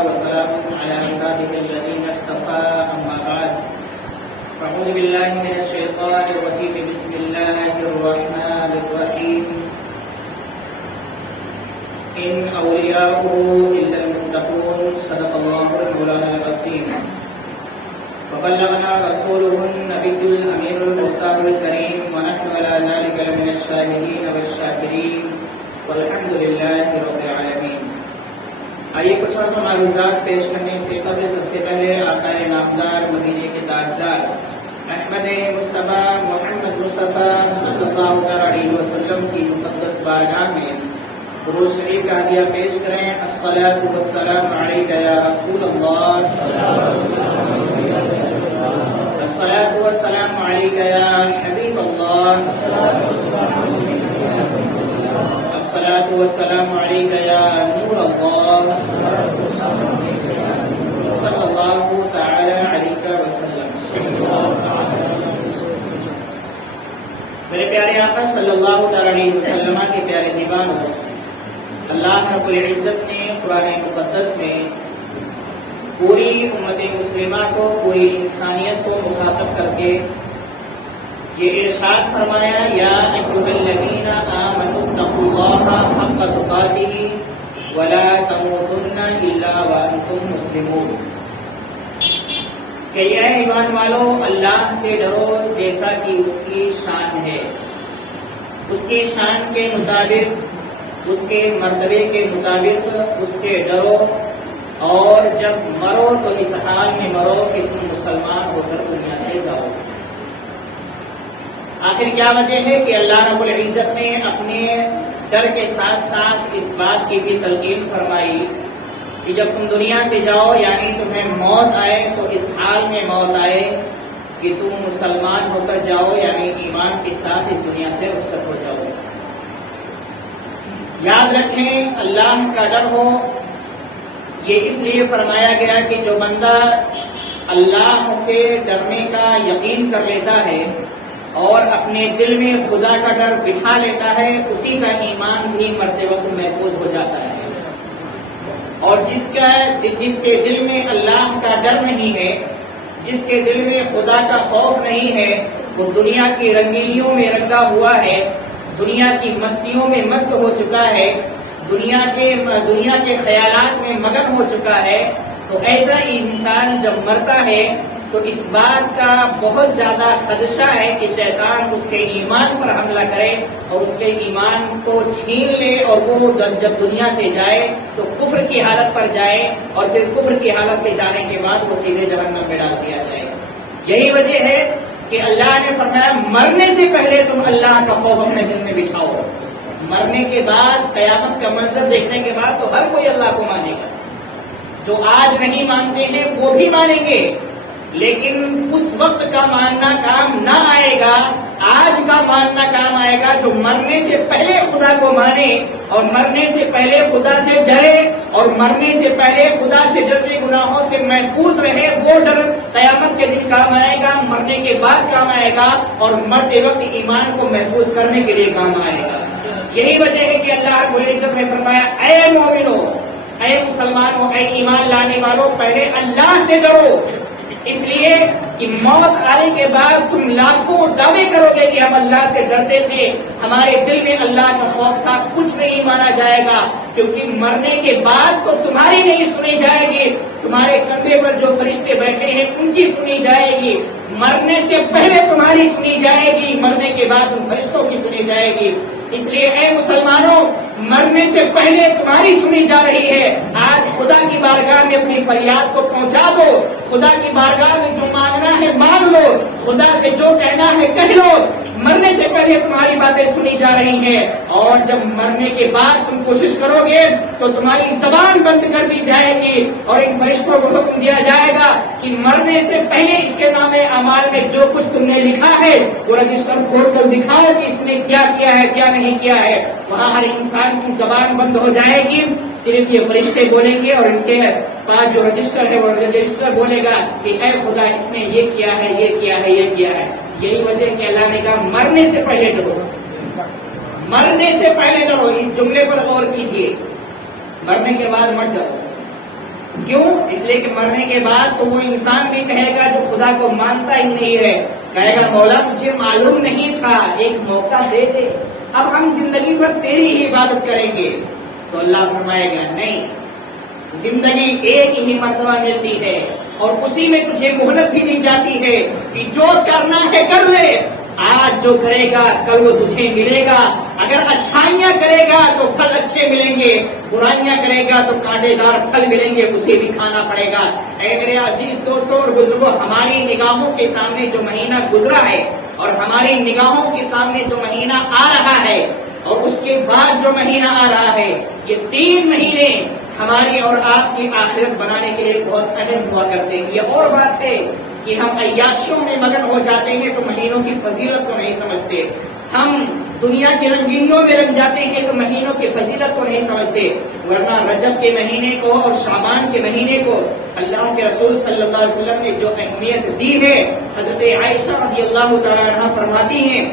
وسلام على عباده الذين اصطفى أما بعد فأعوذ بالله من الشيطان الرجيم بسم الله الرحمن الرحيم إن أولياؤه إلا المتقون صدق الله مولانا العظيم وبلغنا رسوله النبي الأمين المختار الكريم ونحن على ذلك لمن الشاهدين والشاكرين والحمد لله رب العالمين. آئیے کچھ اور معروضات پیش کرنے سے قبل سب سے پہلے آقا نامدار مدینے کے تاجدار احمد مصطفیٰ محمد مصطفیٰ صلی اللہ علیہ وسلم کی مقدس بارگاہ میں درود شریف کا ہدیہ پیش کریں. الصلاۃ والسلام علیک یا رسول اللہ، الصلاۃ والسلام علیک یا حبیب اللہ، الصلاۃ والسلام علیک یا نور اللہ صلی اللہ تعالی علیہ وسلم. میرے پیارے آقا صلی اللہ تعالی علیہ وسلم کے پیارے دیوانوں، اللہ رب العزت نے قرآن مقدس میں پوری امت مسلمہ کو، پوری انسانیت کو مخاطب کر کے یہ ارشاد فرمایا، یا ایھا الذین آمنوا اتقوا اللہ حق تقاتہ ولا تموتن الا وانتم مسلمون، کہ اے ایمان والو اللہ سے ڈرو جیسا کہ اس کی شان ہے، اس کی شان کے مطابق، اس کے مرتبے کے مطابق اس سے ڈرو، اور جب مرو تو اس حال میں مرو کہ تم مسلمان ہو کر دنیا سے جاؤ. آخر کیا وجہ ہے کہ اللہ رب العزت نے اپنے ڈر کے ساتھ ساتھ اس بات کی بھی تلقین فرمائی کہ جب تم دنیا سے جاؤ، یعنی تمہیں موت آئے تو اس حال میں موت آئے کہ تم مسلمان ہو کر جاؤ، یعنی ایمان کے ساتھ اس دنیا سے رخصت ہو جاؤ. یاد رکھیں اللہ کا ڈر ہو، یہ اس لیے فرمایا گیا کہ جو بندہ اللہ سے ڈرنے کا یقین کر لیتا ہے اور اپنے دل میں خدا کا ڈر بٹھا لیتا ہے، اسی کا ایمان بھی مرتے وقت محفوظ ہو جاتا ہے. اور جس کے دل میں اللہ کا ڈر نہیں ہے، جس کے دل میں خدا کا خوف نہیں ہے، وہ دنیا کی رنگینیوں میں رنگا ہوا ہے، دنیا کی مستیوں میں مست ہو چکا ہے، دنیا کے خیالات میں مگن ہو چکا ہے. تو ایسا انسان جب مرتا ہے تو اس بات کا بہت زیادہ خدشہ ہے کہ شیطان اس کے ایمان پر حملہ کرے اور اس کے ایمان کو چھین لے، اور وہ جب دنیا سے جائے تو کفر کی حالت پر جائے، اور پھر کفر کی حالت پہ جانے کے بعد وہ سیدھے جہنم میں ڈال دیا جائے. یہی وجہ ہے کہ اللہ نے فرمایا مرنے سے پہلے تم اللہ کا خوف اپنے دل میں بٹھاؤ. مرنے کے بعد قیامت کا منظر دیکھنے کے بعد تو ہر کوئی اللہ کو مانے گا. جو آج نہیں مانتے ہیں وہ بھی مانیں گے، لیکن اس وقت کا ماننا کام نہ آئے گا، آج کا ماننا کام آئے گا. جو مرنے سے پہلے خدا کو مانے اور مرنے سے پہلے خدا سے ڈرے اور مرنے سے پہلے خدا سے ڈرتے گناہوں سے محفوظ رہے، وہ ڈر قیامت کے دن کام آئے گا، مرنے کے بعد کام آئے گا، اور مرتے وقت ایمان کو محفوظ کرنے کے لیے کام آئے گا. یہی وجہ ہے کہ اللہ رب العزت نے فرمایا، اے مومنو، اے مسلمانوں، اے ایمان لانے والوں، پہلے اللہ سے ڈرو. اس لیے کہ موت آنے کے بعد تم لاکھوں دعوے کرو گے کہ ہم اللہ سے ڈرتے تھے، ہمارے دل میں اللہ کا خوف تھا، کچھ نہیں مانا جائے گا، کیونکہ مرنے کے بعد تو تمہاری نہیں سنی جائے گی، تمہارے کندھے پر جو فرشتے بیٹھے ہیں ان کی سنی جائے گی. مرنے سے پہلے تمہاری سنی جائے گی، مرنے کے بعد ان فرشتوں کی سنی جائے گی. اس لیے اے مسلمانوں، مرنے سے پہلے تمہاری سنی جا رہی ہے. آج خدا کی بارگاہ میں اپنی فریاد کو پہنچا دو، خدا کی بارگاہ میں جو مانگنا ہے مانگ لو، خدا سے جو کہنا ہے کہہ لو. مرنے سے پہلے تمہاری باتیں سنی جا رہی ہیں، اور جب مرنے کے بعد تم کوشش کرو گے تو تمہاری زبان بند کر دی جائے گی، اور ان فرشتوں کو حکم دیا جائے گا کہ مرنے سے پہلے اس کے نام اعمال میں جو کچھ تم نے لکھا ہے وہ رجسٹر کھول کر دکھاؤ کہ اس نے کیا کیا ہے، کیا نہیں کیا ہے. وہاں ہر انسان کی زبان بند ہو جائے گی، صرف یہ فرشتے بولیں گے، اور ان کے پاس جو رجسٹر ہے وہ رجسٹر بولے گا کہ اے خدا اس نے یہ کیا ہے، یہ کیا ہے، یہ کیا ہے. یہی وجہ ہے کہ اللہ نے کہا مرنے سے پہلے ڈرو، مرنے سے پہلے ڈرو. اس جملے پر غور کیجیے، مرنے کے بعد مت ڈرو. کیوں؟ اس لیے کہ مرنے کے بعد تو وہ انسان بھی کہے گا جو خدا کو مانتا ہی نہیں ہے، کہے گا مولا مجھے معلوم نہیں تھا، ایک موقع دے دے، اب ہم زندگی بھر تیری ہی عبادت کریں گے۔ تو اللہ فرمائے گا نہیں، زندگی ایک ہی مرتبہ ملتی ہے اور اسی میں تجھے مہلت بھی دی جاتی ہے کہ جو کرنا ہے کر لے، آج جو کرے گا کل وہ تجھے ملے گا، اگر اچھائیاں کرے گا تو پھل اچھے ملیں گے، برائیاں کرے گا تو کانٹے دار پھل ملیں گے، اسے بھی کھانا پڑے گا۔ اے میرے عزیز دوستوں اور بزرگوں، ہماری نگاہوں کے سامنے جو مہینہ گزرا ہے اور ہماری نگاہوں کے سامنے جو مہینہ آ رہا ہے اور اس کے بعد جو مہینہ آ رہا ہے، یہ 3 مہینے ہماری اور آپ کی آخرت بنانے کے لیے بہت اہم ہوا کرتے ہیں۔ یہ اور بات ہے کہ ہم عیاشیوں میں مگن ہو جاتے ہیں تو مہینوں کی فضیلت کو نہیں سمجھتے، ہم دنیا کے رنگینیوں میں رنگ جاتے ہیں تو مہینوں کی فضیلت کو نہیں سمجھتے، ورنہ رجب کے مہینے کو اور شعبان کے مہینے کو اللہ کے رسول صلی اللہ علیہ وسلم نے جو اہمیت دی ہے، حضرت عائشہ رضی اللہ تعالیٰ عنہا فرماتی ہیں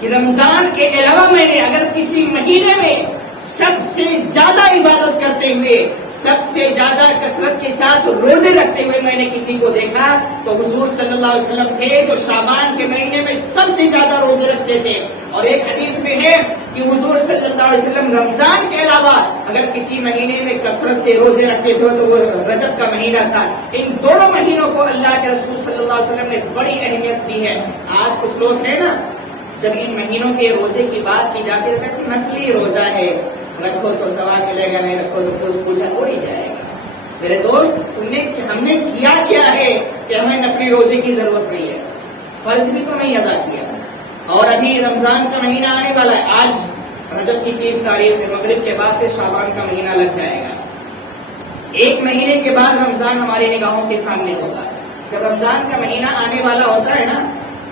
کہ رمضان کے علاوہ میں نے اگر کسی مہینے میں سب سے زیادہ عبادت کرتے ہوئے، سب سے زیادہ کثرت کے ساتھ روزے رکھتے ہوئے میں نے کسی کو دیکھا تو حضور صلی اللہ علیہ وسلم تھے جو شعبان کے مہینے میں سب سے زیادہ روزے رکھتے تھے۔ اور ایک حدیث میں ہے کہ حضور صلی اللہ علیہ وسلم رمضان کے علاوہ اگر کسی مہینے میں کثرت سے روزے رکھتے تھے تو وہ رجب کا مہینہ تھا۔ ان دونوں مہینوں کو اللہ کے رسول صلی اللہ علیہ وسلم نے بڑی اہمیت دی ہے۔ آج کچھ لوگ ہیں نا، جب ان مہینوں کے روزے کی بات کی جاتی ہے کہ نفلی روزہ ہے، رکھو تو ثواب ملے گا، نہیں رکھو تو کچھ پوچھا ہو ہی جائے گا۔ میرے دوست، ہم نے کیا ہے کہ ہمیں نفلی روزے کی ضرورت نہیں ہے، فرض بھی تو نہیں ادا کیا، اور ابھی رمضان کا مہینہ آنے والا ہے، آج رجب کی 30 تاریخ ہے، مغرب کے بعد سے شعبان کا مہینہ لگ جائے گا، 1 مہینے کے بعد رمضان ہماری نگاہوں کے سامنے ہوگا۔ جب رمضان کا مہینہ آنے والا ہوتا ہے نا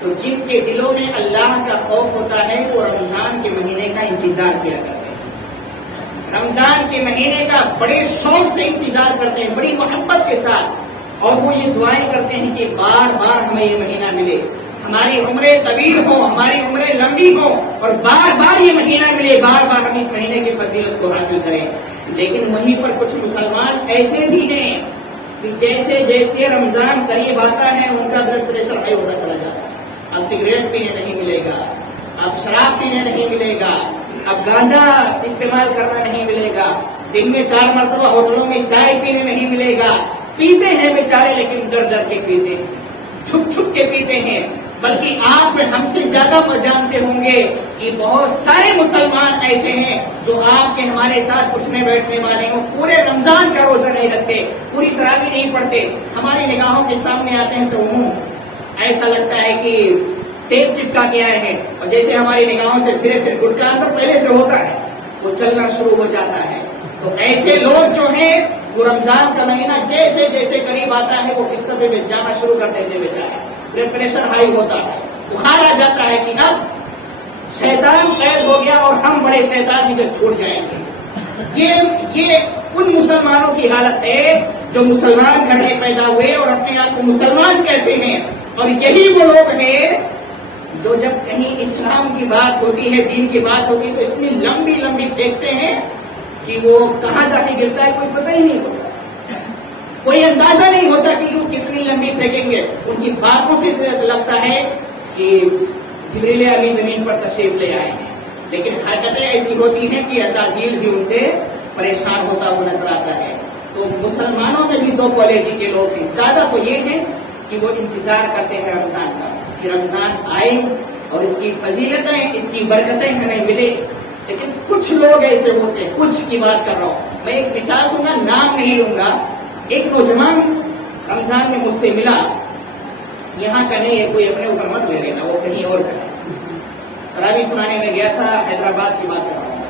تو جن کے دلوں میں اللہ کا خوف ہوتا ہے وہ رمضان کے مہینے کا انتظار کیا کرتے ہیں، رمضان کے مہینے کا بڑے شوق سے انتظار کرتے ہیں، بڑی محبت کے ساتھ، اور وہ یہ دعائیں کرتے ہیں کہ بار بار ہمیں یہ مہینہ ملے، ہماری عمریں طویل ہوں، ہماری عمریں لمبی ہوں، اور بار بار یہ مہینہ ملے، بار بار ہم اس مہینے کی فضیلت کو حاصل کریں۔ لیکن وہیں پر کچھ مسلمان ایسے بھی ہیں کہ جیسے جیسے رمضان قریب آتا ہے ان کا بلڈ پریشر ہائی ہوتا چلا جاتا ہے، اب سگریٹ پینے نہیں ملے گا، اب شراب پینے نہیں ملے گا، اب گانجا استعمال کرنا نہیں ملے گا، دن میں 4 مرتبہ ہوٹلوں میں چائے پینے نہیں ملے گا، پیتے ہیں بیچارے لیکن ڈر ڈر کے پیتے ہیں، چھپ چھپ کے پیتے ہیں، بلکہ آپ ہم سے زیادہ جانتے ہوں گے کہ بہت سارے مسلمان ایسے ہیں جو آپ کے ہمارے ساتھ اٹھنے بیٹھنے والے ہوں، پورے رمضان کا روزہ نہیں رکھتے، پوری تراویح نہیں پڑھتے، ہماری نگاہوں کے سامنے آتے ہیں تو ایسا لگتا ہے کہ ٹیپ چپکا کے آئے ہیں، اور جیسے ہماری نگاہوں سے پھر گٹکا اندر پہلے سے ہوتا ہے وہ چلنا شروع ہو جاتا ہے۔ تو ایسے لوگ جو ہیں وہ رمضان کا مہینہ جیسے جیسے قریب آتا ہے وہ بستر پہ جانا شروع کر دیتے بیچارے، بلڈ پریشر ہائی ہوتا ہے، بخار آ جاتا ہے کہ اب شیطان قید ہو گیا اور ہم بڑے شیطان ہی جب چھوڑ جائیں گے۔ یہ ان مسلمانوں کی حالت ہے جو مسلمان گھر میں پیدا ہوئے اور اپنے آپ کو مسلمان کہتے ہیں، اور یہی وہ لوگ ہیں جو جب کہیں اسلام کی بات ہوتی ہے، دین کی بات ہوتی ہے تو اتنی لمبی لمبی پھینکتے ہیں کہ وہ کہاں جا کے گرتا ہے کوئی پتہ ہی نہیں ہوتا، کوئی اندازہ نہیں ہوتا کہ وہ کتنی لمبی پھینکیں گے۔ ان کی باتوں سے لگتا ہے کہ جبریل امین زمین پر تشریف لے آئے ہیں، لیکن حرکتیں ایسی ہوتی ہیں کہ عزازیل بھی ان سے پریشان ہوتا ہوا نظر آتا ہے۔ تو مسلمانوں میں بھی 2 کوالٹی کے لوگ ہیں، زیادہ تو یہ ہیں کہ وہ انتظار کرتے ہیں رمضان کا کہ رمضان آئے اور اس کی فضیلتیں، اس کی برکتیں ہمیں ملے، لیکن کچھ لوگ ایسے ہوتے ہیں، کچھ کی بات کر رہا ہوں میں، ایک مثال دوں گا، نام نہیں لوں گا۔ ایک نوجوان رمضان میں مجھ سے ملا، یہاں کا نہیں ہے، کوئی اپنے اوپر مت لے لینا، وہ کہیں اور کا، راوی سنانے میں گیا تھا، حیدرآباد کی بات کر رہا ہوں،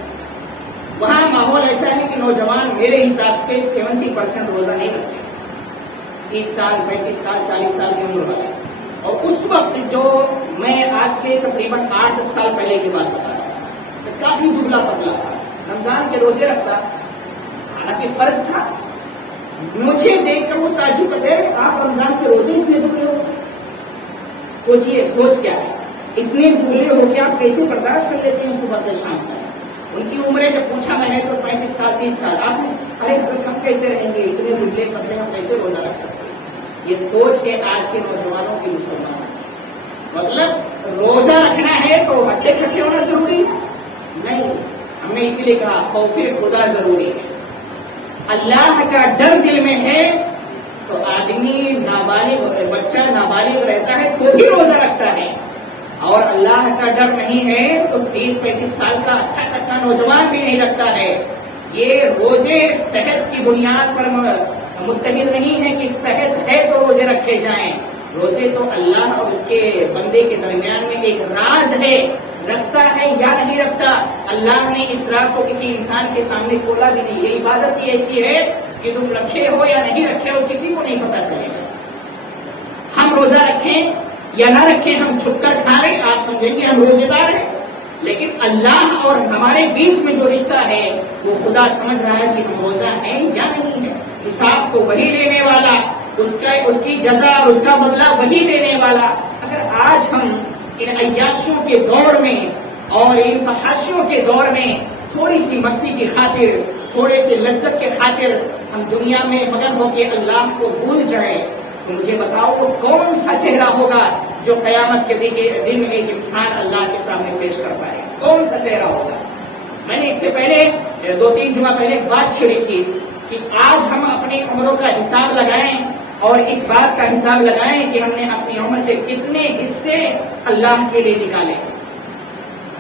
وہاں ماحول ایسا ہے کہ نوجوان میرے حساب سے 70% روزہ نہیں رکھتے، 30 سال 35 سال 40 سال کی عمر والے، اور اس وقت جو میں آج کے تقریباً 8-10 سال پہلے کی بات بتا رہا تھا، کافی دبلا پتلا تھا، رمضان کے روزے رکھتا، حالانکہ فرض تھا، مجھے دیکھ کر وہ تعجب کرتے ہیں آپ رمضان کے روزے اتنے دبلے ہو، سوچئے سوچ کیا ہے، اتنے دبلے ہو کے آپ کیسے برداشت کر لیتے ہیں صبح سے شام تک؟ ان کی عمریں جب پوچھا میں نے تو 35 سال 30 سال. آپ نے ارے حضرت ہم کیسے رہیں گے اتنے دبلے پتلے ہم کیسے روزہ رکھ سکتے ہیں؟ یہ سوچ ہے آج کے نوجوانوں کی مسلمانوں. مطلب روزہ رکھنا ہے تو ہٹے کٹھے ہونا ضروری ہے نہیں. ہم نے اسی لیے کہا خوف خدا ضروری ہے. اللہ کا ڈر دل میں ہے تو آدمی نابالغ بچہ نابالغ رہتا ہے تو بھی روزہ رکھتا ہے. اور اللہ کا ڈر نہیں ہے تو 30-35 سال کا اچھا کٹا نوجوان بھی نہیں رکھتا ہے. یہ روزے صحت کی بنیاد پر متحد نہیں ہے کہ صحت ہے تو روزے رکھے جائیں. روزے تو اللہ اور اس کے بندے کے درمیان میں ایک راز ہے. رکھتا ہے یا نہیں رکھتا. اللہ نے اس راز کو کسی انسان کے سامنے کھولا بھی نہیں. یہ عبادت ہی ایسی ہے کہ تم رکھے ہو یا نہیں رکھے ہو کسی کو نہیں پتا چلے گا. ہم روزہ رکھیں یا نہ رکھیں ہم چھپ کر کھا رہے آپ سمجھیں گے ہم روزے دار ہیں. لیکن اللہ اور ہمارے بیچ میں جو رشتہ ہے وہ خدا سمجھ رہا ہے کہ ہم روزہ ہیں یا نہیں ہے. حساب کو وہی لینے والا اس کی جزا اور اس کا بدلہ وہی دینے والا. اگر آج ہم ان عیاشیوں کے دور میں اور ان فحاشیوں کے دور میں تھوڑی سی مستی کی خاطر تھوڑے سے لذت کے خاطر ہم دنیا میں مگن ہو کے اللہ کو بھول جائیں تو مجھے بتاؤ وہ کون سا چہرہ ہوگا جو قیامت کے دن ایک انسان اللہ کے سامنے پیش کر پائے. کون سا چہرہ ہوگا. میں نے اس سے پہلے 2-3 جمعہ پہلے ایک بات چھیڑی تھی کہ آج ہم اپنی عمروں کا حساب لگائیں اور اس بات کا حساب لگائیں کہ ہم نے اپنی عمر کے کتنے حصے اللہ کے لیے نکالے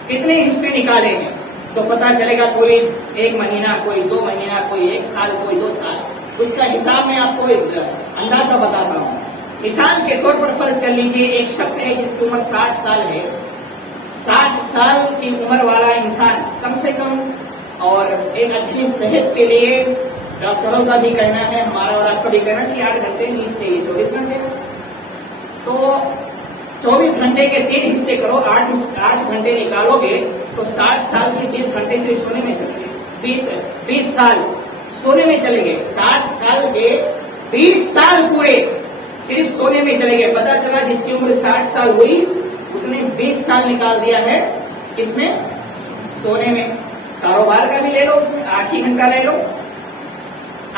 کتنے حصے نکالے ہیں. تو پتا چلے گا کوئی 1 مہینہ کوئی 2 مہینہ کوئی 1 سال کوئی 2 سال. اس کا حساب میں آپ کو ایک اندازہ بتاتا ہوں. مثال کے طور پر فرض کر لیجئے ایک شخص ہے جس کی عمر 60 سال ہے. 60 سال کی عمر والا انسان کم سے کم اور ایک اچھی صحت کے لیے ڈاکٹروں کا بھی کہنا ہے ہمارا اور آپ کا بھی کہنا کہ 8 گھنٹے نیند چاہیے 24 گھنٹے. تو 24 گھنٹے کے 3 حصے کرو 8 گھنٹے نکالو گے تو 60 سال کی 30 گھنٹے سے سونے میں چلے گئے. 20 سال سونے میں چلے گئے. 60 سال کے 20 سال پورے صرف سونے میں چلے گئے. پتا چلا جس کی عمر 60 سال ہوئی اس نے 20 سال نکال دیا ہے کس میں سونے میں. کاروبار کا بھی لے لو اس میں 8 ہی گھنٹہ لے لو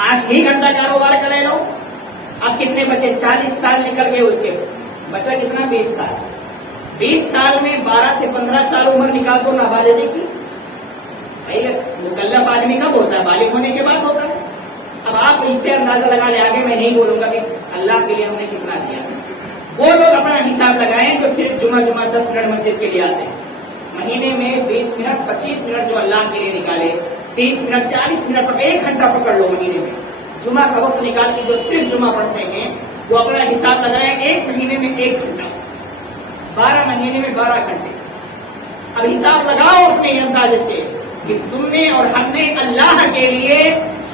8 ہی گھنٹہ کاروبار کا لے لو. اب کتنے بچے 40 سال نکل گئے اس کے بچہ کتنا 20 سال. 20 سال میں 12 سے 15 سال عمر نکال دو نابالغ کی. مکلف آدمی کب ہوتا ہے بالغ ہونے کے بعد ہوتا ہے. اب آپ اس سے اندازہ لگا لے. آگے میں نہیں بولوں گا کہ اللہ کے لیے ہم نے کتنا دیا. وہ لوگ اپنا حساب لگائیں جو صرف جمعہ 10 منٹ مسجد کے لیے آتے ہیں. مہینے میں 20 منٹ 25 منٹ جو اللہ کے لیے نکالے 30 منٹ 40 منٹ 1 گھنٹہ پکڑ لو مہینے میں جمعہ کا وقت نکال کے جو صرف جمعہ پڑھتے ہیں وہ اپنا حساب لگائیں. 1 مہینے میں 1 گھنٹہ 12 مہینے میں 12 گھنٹے. اب حساب لگاؤ اپنے اندازے سے کہ تم نے اور ہم نے اللہ کے لیے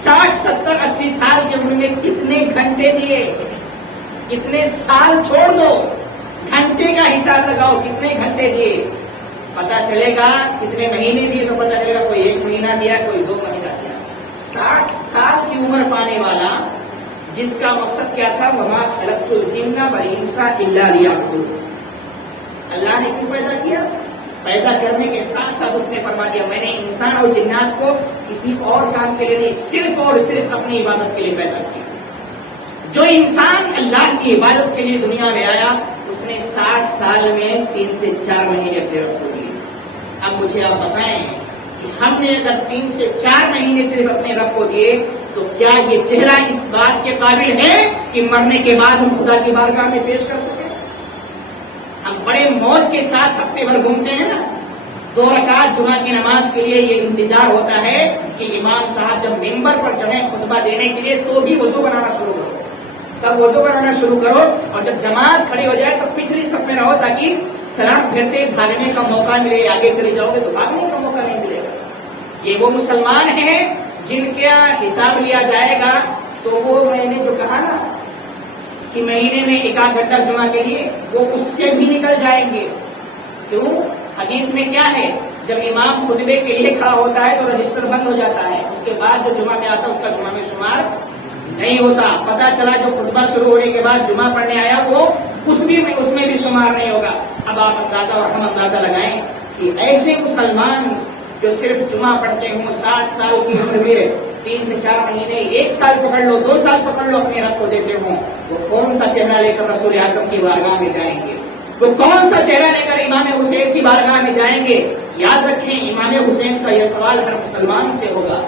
60 70 80 سال کی عمر میں کتنے گھنٹے دیے. کتنے سال چھوڑ دو گھنٹے کا حساب لگاؤ کتنے گھنٹے دیے. پتا چلے گا کتنے مہینے دیے تو پتا چلے گا کوئی 1 مہینہ دیا کوئی 2 مہینہ دیا. 60 سال کی عمر پانے والا جس کا مقصد کیا تھا وما خلقت الجن والانس الا لیعبدون. اللہ نے کیوں پیدا کیا؟ پیدا کرنے کے ساتھ ساتھ اس نے فرما دیا میں نے انسان اور جنات کو کسی اور کام کے لیے نہیں صرف اور صرف اپنی عبادت کے لیے پیدا کیا. جو انسان اللہ کی عبادت کے لیے دنیا میں آیا اس نے 60 سال میں 3 سے 4 مہینے اپنے رب کو دیے. اب مجھے آپ بتائیں کہ ہم نے اگر 3 سے 4 مہینے صرف اپنے رب کو دیے تو کیا یہ چہرہ اس بات کے قابل ہے کہ مرنے کے بعد ہم خدا کی بارگاہ میں پیش کر سکیں؟ ہم بڑے موج کے ساتھ ہفتے بھر گھومتے ہیں نا. 2 رکعت جمعہ کی نماز کے لیے یہ انتظار ہوتا ہے کہ امام صاحب جب ممبر پر چڑھیں خطبہ دینے کے لیے تو بھی وضو بنانا شروع کرو. تب وضو بنانا شروع کرو اور جب جماعت کھڑی ہو جائے تو پچھلی صف میں رہو تاکہ سلام پھیرتے بھاگنے کا موقع ملے. آگے چلے جاؤ گے تو بھاگنے کا موقع نہیں ملے گا. یہ وہ مسلمان ہیں جن کا حساب لیا جائے گا تو وہ میں نے جو کہا نا کہ مہینے میں 1 گھنٹہ جمعہ کے لیے وہ اس سے بھی نکل جائیں گے. کیوں؟ حدیث میں کیا ہے جب امام خطبے کے لیے کھڑا ہوتا ہے تو رجسٹر بند ہو جاتا ہے. اس کے بعد جو جمعہ میں آتا ہے اس کا جمعہ میں شمار نہیں ہوتا. پتا چلا جو خطبہ شروع ہونے کے بعد جمعہ پڑھنے آیا وہ اس میں بھی شمار نہیں ہوگا. اب آپ اندازہ اور ہم اندازہ لگائیں کہ ایسے مسلمان جو صرف جمعہ پڑھتے ہوں، 60 سال کی عمر میں 3 سے 4 مہینے، 1 سال پکڑ لو، 2 سال پکڑ لو اپنے رب کو دیتے ہوں، وہ کون سا چہرہ لے کر رسول اعظم کی بارگاہ میں جائیں گے؟ وہ کون سا چہرہ لے کر امام حسین کی بارگاہ میں جائیں گے؟ یاد رکھیں، امام حسین کا یہ سوال ہر مسلمان سے ہوگا،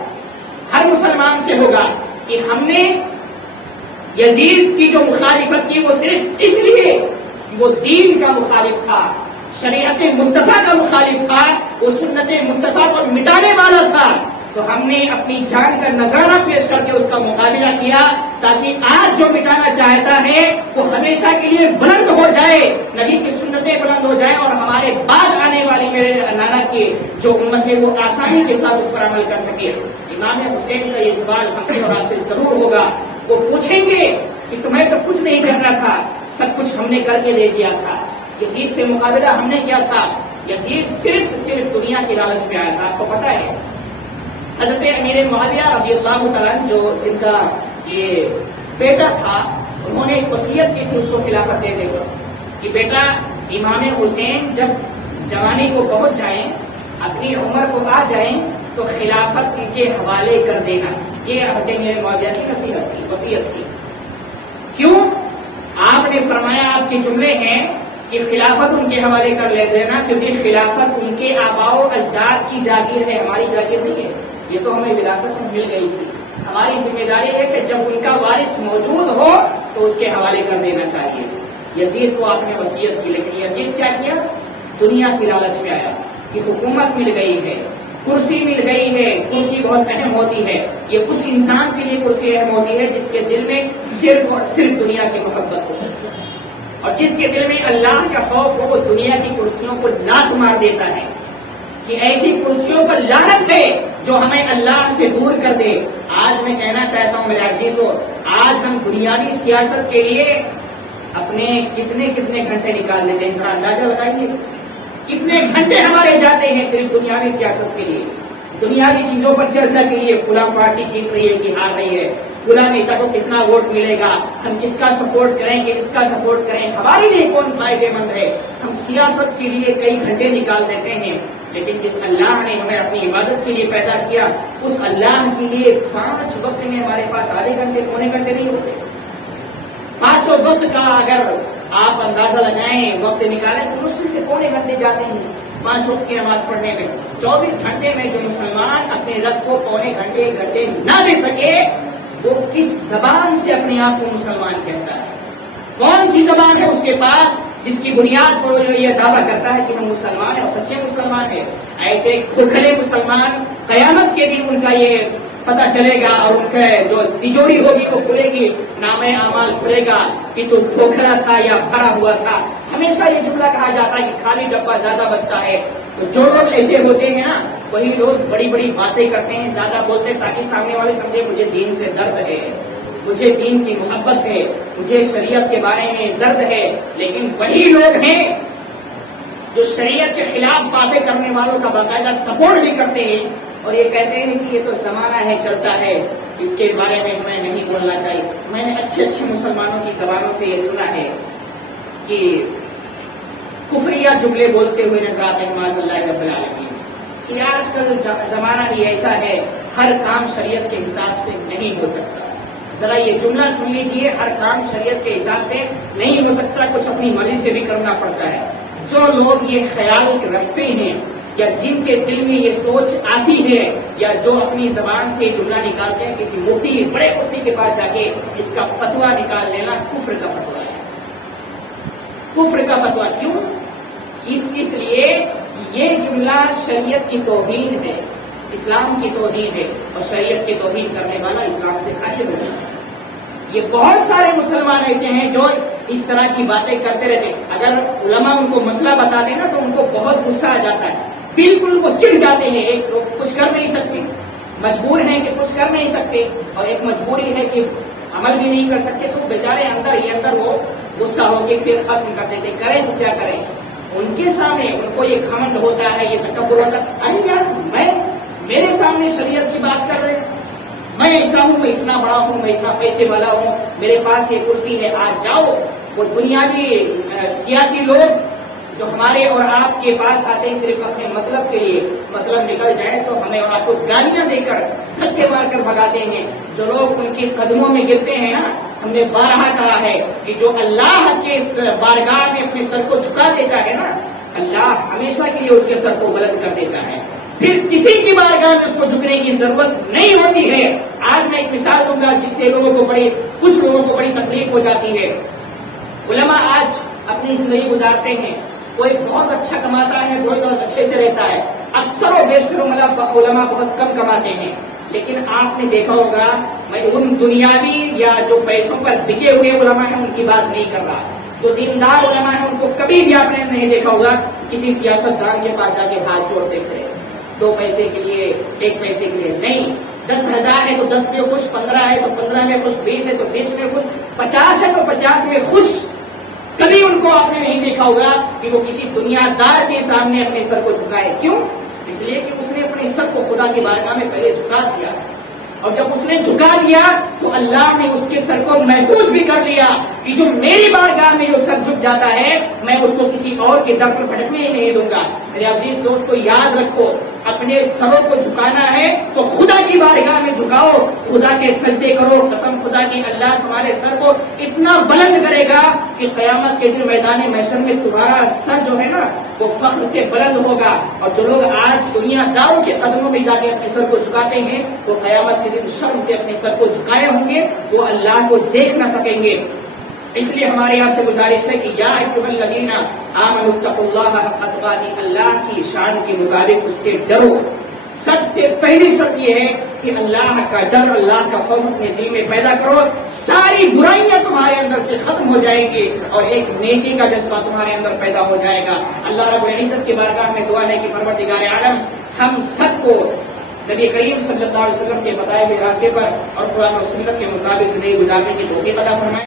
ہر مسلمان سے ہوگا کہ ہم نے یزید کی جو مخالفت کی وہ صرف اس لیے کہ وہ دین کا مخالف تھا، شریعت مصطفیٰ کا مخالف تھا، وہ سنت مصطفیٰ کو مٹانے والا تھا، تو ہم نے اپنی جان کا نذرانہ پیش کر کے اس کا مقابلہ کیا تاکہ آج جو مٹانا چاہتا ہے وہ ہمیشہ کے لیے بلند ہو جائے، نبی کی سنتیں بلند ہو جائیں اور ہمارے بعد آنے والی میرے نانا کی جو امت ہے وہ آسانی کے ساتھ اس پر عمل کر سکے۔ امام حسین کا یہ سوال ہم سے اور آپ سے ضرور ہوگا، وہ پوچھیں گے کہ تمہیں تو کچھ نہیں کرنا تھا، سب کچھ ہم نے کر کے دے دیا تھا، یزید سے مقابلہ ہم نے کیا تھا، یزید صرف دنیا کی لالچ میں آیا تھا۔ آپ کو پتا ہے حضرت امیر معاویہ رضی اللہ تعالیٰ جو جن کا یہ بیٹا تھا، انہوں نے ایک وصیت کی تھی اس کو خلافت دے دے کر کہ بیٹا امام حسین جب جوانی کو پہنچ جائیں، اپنی عمر کو آ جائیں تو خلافت ان کے حوالے کر دینا۔ یہ حضرت امیر معاویہ کی نصیحت تھی، وصیت تھی۔ کیوں؟ آپ نے فرمایا، آپ کے جملے ہیں کہ خلافت ان کے حوالے کر لے دینا، کیونکہ خلافت ان کے آباء و اجداد کی جاگیر ہے، ہماری جاگیر نہیں ہے، یہ تو ہمیں وراثت میں مل گئی تھی۔ ہماری ذمہ داری ہے کہ جب ان کا وارث موجود ہو تو اس کے حوالے کر دینا چاہیے۔ یزید کو آپ نے وصیت کی، لیکن یزید کیا کیا؟ دنیا کی لالچ میں آیا کہ حکومت مل گئی ہے، کرسی مل گئی ہے، کرسی بہت اہم ہوتی ہے، یہ اس انسان کے لیے کرسی اہم ہوتی ہے جس کے دل میں صرف اور صرف دنیا کی محبت ہو، اور جس کے دل میں اللہ کا خوف ہو وہ دنیا کی کرسیوں کو لات مار دیتا ہے کہ ایسی کرسیوں پر لعنت ہے جو ہمیں اللہ سے دور کر دے۔ آج میں کہنا چاہتا ہوں میرے عزیزو، آج ہم دنیاوی سیاست کے لیے اپنے کتنے گھنٹے نکال دیتے ہیں، ذرا اندازہ بتائیے کتنے گھنٹے ہمارے جاتے ہیں صرف دنیاوی سیاست کے لیے، دنیاوی چیزوں پر چرچا کے لیے، فلاں پارٹی جیت رہی ہے کہ ہار رہی ہے، فلاں نیتا کو کتنا ووٹ ملے گا، ہم کس کا سپورٹ کریں گے، اس کا سپورٹ کریں، ہمارے لیے کون فائدے مند ہے۔ ہم سیاست کے لیے کئی گھنٹے نکال دیتے ہیں، لیکن جس اللہ نے ہمیں اپنی عبادت کے لیے پیدا کیا اس اللہ کے لیے 5 وقت میں ہمارے پاس آدھے گھنٹے پونے گھنٹے نہیں ہوتے۔ 5 وقت کا اگر آپ اندازہ لگائیں، وقت نکالیں تو مشکل سے پونے گھنٹے جاتے ہیں 5 وقت کی نماز پڑھنے میں۔ 24 گھنٹے میں جو مسلمان اپنے رب کو پونے گھنٹے نہ دے سکے وہ کس زبان سے اپنے آپ کو مسلمان کہتا ہے؟ کون سی زبان ہے اس کے پاس جس کی بنیاد پر جو یہ دعویٰ کرتا ہے کہ وہ مسلمان ہے اور سچے مسلمان ہے؟ ایسے کھوکھلے مسلمان قیامت کے دن ان کا یہ پتہ چلے گا اور ان کا جو تجوری ہوگی وہ کھلے گی، نامہ اعمال کھلے گا کہ تو کھوکھلا تھا یا بھرا ہوا تھا۔ ہمیشہ یہ جملہ کہا جاتا ہے کہ خالی ڈبہ زیادہ بچتا ہے، تو جو لوگ ایسے ہوتے ہیں نا وہی لوگ بڑی باتیں کرتے ہیں، زیادہ بولتے ہیں تاکہ سامنے والے سمجھے مجھے دین سے درد ہے، مجھے دین کی محبت ہے، مجھے شریعت کے بارے میں درد ہے۔ لیکن وہی لوگ ہیں جو شریعت کے خلاف باتیں کرنے والوں کا باقاعدہ سپورٹ بھی کرتے ہیں اور یہ کہتے ہیں کہ یہ تو زمانہ ہے، چلتا ہے، اس کے بارے میں ہمیں نہیں بولنا چاہیے۔ میں نے اچھے مسلمانوں کی زبانوں سے یہ سنا ہے کہ کفریہ جملے بولتے ہوئے نظر آتے ہیں معاذ اللہ رب العالمین کہ آج کل زمانہ ہی ایسا ہے، ہر کام شریعت کے حساب سے نہیں ہو سکتا۔ ذرا یہ جملہ سن لیجئے، ہر کام شریعت کے حساب سے نہیں ہو سکتا، کچھ اپنی مرضی سے بھی کرنا پڑتا ہے۔ جو لوگ یہ خیال رکھتے ہیں یا جن کے دل میں یہ سوچ آتی ہے یا جو اپنی زبان سے جملہ نکالتے ہیں، کسی مفتی، بڑے مفتی کے پاس جا کے اس کا فتویٰ نکال لینا کفر کا فتویٰ ہے۔ کفر کا فتویٰ کیوں؟ اس لیے یہ جملہ شریعت کی توہین ہے، اسلام کی توہین ہے، اور شریعت کی توہین کرنے والا اسلام سے خارج ہو جاتا ہے۔ یہ بہت سارے مسلمان ایسے ہیں جو اس طرح کی باتیں کرتے رہتے ہیں، اگر علماء ان کو مسئلہ بتاتے ہیں نا تو ان کو بہت غصہ آ جاتا ہے، بالکل وہ چڑ جاتے ہیں۔ ایک لوگ کچھ کر نہیں سکتے، مجبور ہیں کہ کچھ کر نہیں سکتے، اور ایک مجبوری ہے کہ عمل بھی نہیں کر سکتے، تو بیچارے اندر وہ غصہ ہو کے پھر ختم کر دیتے، کریں تو کیا کریں۔ ان کے سامنے ان کو یہ گھمنڈ ہوتا ہے، یہ تکبر ہوتا ہے، ارے یار میرے سامنے شریعت کی بات کر رہے ہیں، میں ایسا ہوں، میں اتنا بڑا ہوں، میں اتنا پیسے والا ہوں، میرے پاس یہ کرسی ہے، آج جاؤ۔ وہ دنیاوی سیاسی لوگ جو ہمارے اور آپ کے پاس آتے ہیں صرف اپنے مطلب کے لیے، مطلب نکل جائے تو ہمیں اور آپ کو گالیاں دے کر دھکے مار کر بھگاتے ہیں. جو لوگ ان کی قدموں میں گرتے ہیں نا، ہم نے بارہا کہا ہے کہ جو اللہ کے بارگاہ میں اپنے سر کو جھکا دیتا ہے نا، اللہ ہمیشہ کے لیے اس کے سر کو بلند کر دیتا ہے. پھر کسی کی بارگاہ میں اس کو جھکنے کی ضرورت نہیں ہوتی ہے. آج میں ایک مثال دوں گا جس سے کچھ لوگوں کو بڑی تکلیف ہو جاتی ہے. علماء آج اپنی زندگی گزارتے ہیں، کوئی بہت اچھا کماتا ہے، کوئی بہت اچھے سے رہتا ہے، اکثر و بیشتر علماء بہت کم کماتے ہیں. لیکن آپ نے دیکھا ہوگا، میں ان دنیاوی یا جو پیسوں پر بکے ہوئے علماء ہیں ان کی بات نہیں کر رہا. جو دیندار علماء ہیں ان کو کبھی بھی آپ نے نہیں دیکھا ہوگا کسی سیاستدان کے پاس جا کے ہاتھ جوڑتے کھڑے 2 پیسے کے لیے، 1 پیسے کے لیے نہیں. 10,000 ہے تو 10 میں خوش، 15 ہے تو 15 میں خوش، 20 ہے تو 20 میں خوش، 50 ہے تو 50 میں خوش. کبھی ان کو آپ نے نہیں دیکھا ہوگا کہ وہ کسی دنیا دار کے سامنے اپنے سر کو جھکائے. کیوں؟ اس لیے کہ اس نے اپنے سر کو خدا کی بارگاہ میں پہلے جھکا دیا، اور جب اس نے جھکا دیا تو اللہ نے اس کے سر کو محفوظ بھی کر لیا کہ جو میری بارگاہ میں جو سر جھک جاتا ہے میں اس کو کسی اور کے در پر بھٹکنے ہی نہیں دوں گا. میرے عزیز دوستو، یاد رکھو، اپنے سروں کو جھکانا ہے تو خدا کی بارگاہ میں جھکاؤ، خدا کے سجدے کرو. قسم خدا کی اللہ تمہارے سر کو اتنا بلند کرے گا کہ قیامت کے دن میدان محشر میں تمہارا سر جو ہے نا وہ فخر سے بلند ہوگا. اور جو لوگ آج دنیا داروں کے قدموں میں جا کے اپنے سر کو جھکاتے ہیں وہ قیامت کے دن شرم سے اپنے سر کو جھکائے ہوں گے، وہ اللہ کو دیکھ نہ سکیں گے. اس لیے ہماری آپ سے گزارش ہے کہ یا ایھا الذین آمنوا اتقوا اللہ حق تقاته، اللہ کی شان کے مطابق اس سے ڈرو. سب سے پہلی شرط یہ ہے کہ اللہ کا ڈر، اللہ کا خوف اپنے دل میں پیدا کرو. ساری برائیاں تمہارے اندر سے ختم ہو جائیں گی اور ایک نیکی کا جذبہ تمہارے اندر پیدا ہو جائے گا. اللہ رب العزت کی بارگاہ میں دعا ہے کہ پروردگار عالم ہم سب کو نبی کریم صلی اللہ علیہ وسلم کے بتائے ہوئے راستے پر اور قرآن و سنت کے مطابق زندگی گزارنے کی توفیق عطا فرمائے.